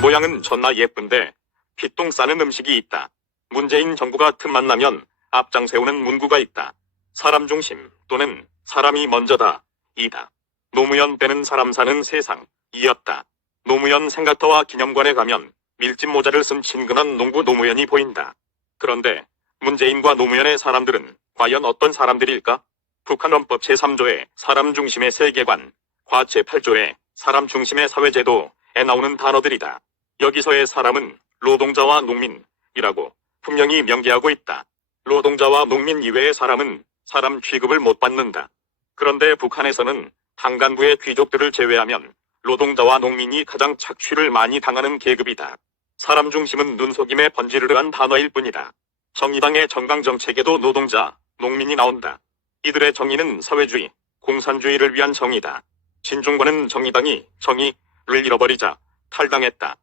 모양은 존나 예쁜데 피똥 싸는 음식이 있다. 문재인 정부가 틈만 나면 앞장 세우는 문구가 있다. 사람 중심 또는 사람이 먼저다. 이다. 노무현 빼는 사람 사는 세상. 이었다. 노무현 생각터와 기념관에 가면 밀짚 모자를 쓴 친근한 농부 노무현이 보인다. 그런데 문재인과 노무현의 사람들은 과연 어떤 사람들일까? 북한 헌법 제3조의 사람 중심의 세계관, 과 제8조의 사람 중심의 사회제도에 나오는 단어들이다. 여기서의 사람은 노동자와 농민이라고 분명히 명기하고 있다. 노동자와 농민 이외의 사람은 사람 취급을 못 받는다. 그런데 북한에서는 당간부의 귀족들을 제외하면 노동자와 농민이 가장 착취를 많이 당하는 계급이다. 사람 중심은 눈속임에 번지르르한 단어일 뿐이다. 정의당의 정강정책에도 노동자, 농민이 나온다. 이들의 정의는 사회주의, 공산주의를 위한 정의다. 신중권은 정의당이 정의를 잃어버리자 탈당했다.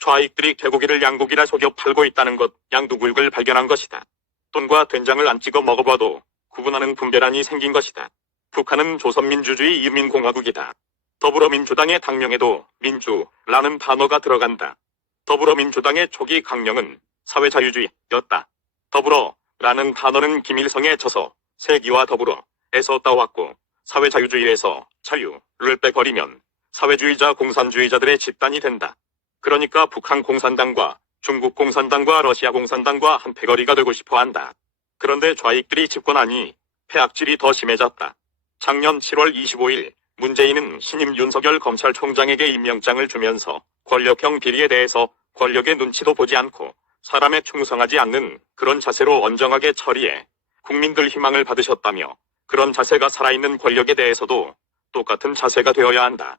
좌익들이 개고기를 양고기라 속여 팔고 있다는 것, 양두구육을 발견한 것이다. 돈과 된장을 안 찍어 먹어봐도 구분하는 분별안이 생긴 것이다. 북한은 조선민주주의 인민공화국이다. 더불어민주당의 당명에도 민주라는 단어가 들어간다. 더불어민주당의 초기 강령은 사회자유주의였다. 더불어라는 단어는 김일성의 저서 세기와 더불어에서 따왔고 사회자유주의에서 자유를 빼버리면 사회주의자 공산주의자들의 집단이 된다. 그러니까 북한 공산당과 중국 공산당과 러시아 공산당과 한 패거리가 되고 싶어한다. 그런데 좌익들이 집권하니 폐악질이 더 심해졌다. 작년 7월 25일 문재인은 신임 윤석열 검찰총장에게 임명장을 주면서 권력형 비리에 대해서 권력의 눈치도 보지 않고 사람에 충성하지 않는 그런 자세로 엄정하게 처리해 국민들 희망을 받으셨다며 그런 자세가 살아있는 권력에 대해서도 똑같은 자세가 되어야 한다.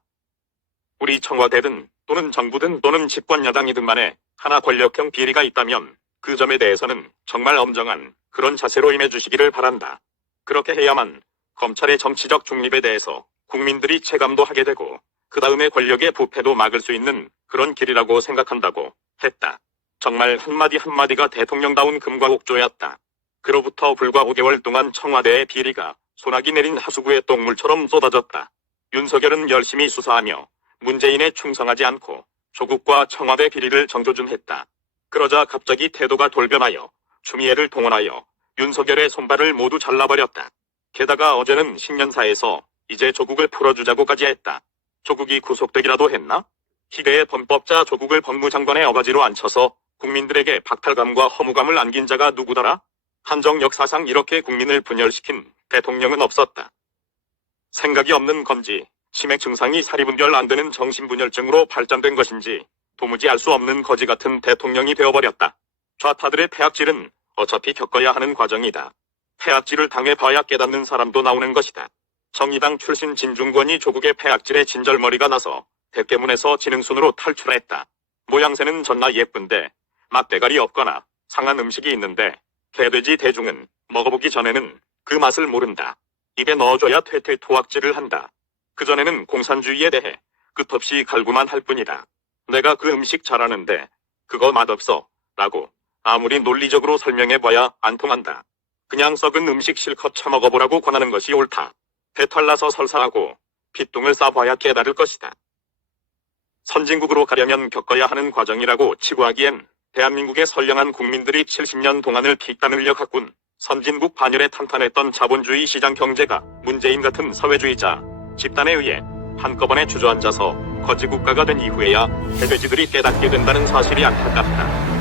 우리 청와대든 또는 정부든 또는 집권 여당이든 만에 하나 권력형 비리가 있다면 그 점에 대해서는 정말 엄정한 그런 자세로 임해주시기를 바란다. 그렇게 해야만 검찰의 정치적 중립에 대해서 국민들이 체감도 하게 되고 그 다음에 권력의 부패도 막을 수 있는 그런 길이라고 생각한다고 했다. 정말 한마디 한마디가 대통령다운 금과 옥조였다. 그로부터 불과 5개월 동안 청와대의 비리가 소나기 내린 하수구의 똥물처럼 쏟아졌다. 윤석열은 열심히 수사하며 문재인에 충성하지 않고 조국과 청와대 비리를 정조준했다. 그러자 갑자기 태도가 돌변하여 추미애를 동원하여 윤석열의 손발을 모두 잘라버렸다. 게다가 어제는 신년사에서 이제 조국을 풀어주자고까지 했다. 조국이 구속되기라도 했나? 희대의 범법자 조국을 법무장관의 어가지로 앉혀서 국민들에게 박탈감과 허무감을 안긴 자가 누구더라? 한정 역사상 이렇게 국민을 분열시킨 대통령은 없었다. 생각이 없는 건지 치매 증상이 사리분별 안 되는 정신분열증으로 발전된 것인지 도무지 알 수 없는 거지 같은 대통령이 되어버렸다. 좌파들의 폐악질은 어차피 겪어야 하는 과정이다. 폐악질을 당해봐야 깨닫는 사람도 나오는 것이다. 정의당 출신 진중권이 조국의 폐악질에 진절머리가 나서 대깨문에서 지능순으로 탈출했다. 모양새는 존나 예쁜데 맛대가리 없거나 상한 음식이 있는데 개돼지 대중은 먹어보기 전에는 그 맛을 모른다. 입에 넣어줘야 퇴퇴 토악질을 한다. 그전에는 공산주의에 대해 끝없이 갈구만 할 뿐이다. 내가 그 음식 잘하는데 그거 맛없어 라고 아무리 논리적으로 설명해봐야 안 통한다. 그냥 썩은 음식 실컷 처먹어보라고 권하는 것이 옳다. 배탈나서 설사하고 핏똥을 싸봐야 깨달을 것이다. 선진국으로 가려면 겪어야 하는 과정이라고 치부하기엔 대한민국의 선량한 국민들이 70년 동안을 피땀 흘려 가꾼 선진국 반열에 탄탄했던 자본주의 시장 경제가 문재인 같은 사회주의자 집단에 의해 한꺼번에 주저앉아서 거지국가가 된 이후에야 개돼지들이 깨닫게 된다는 사실이 안타깝다.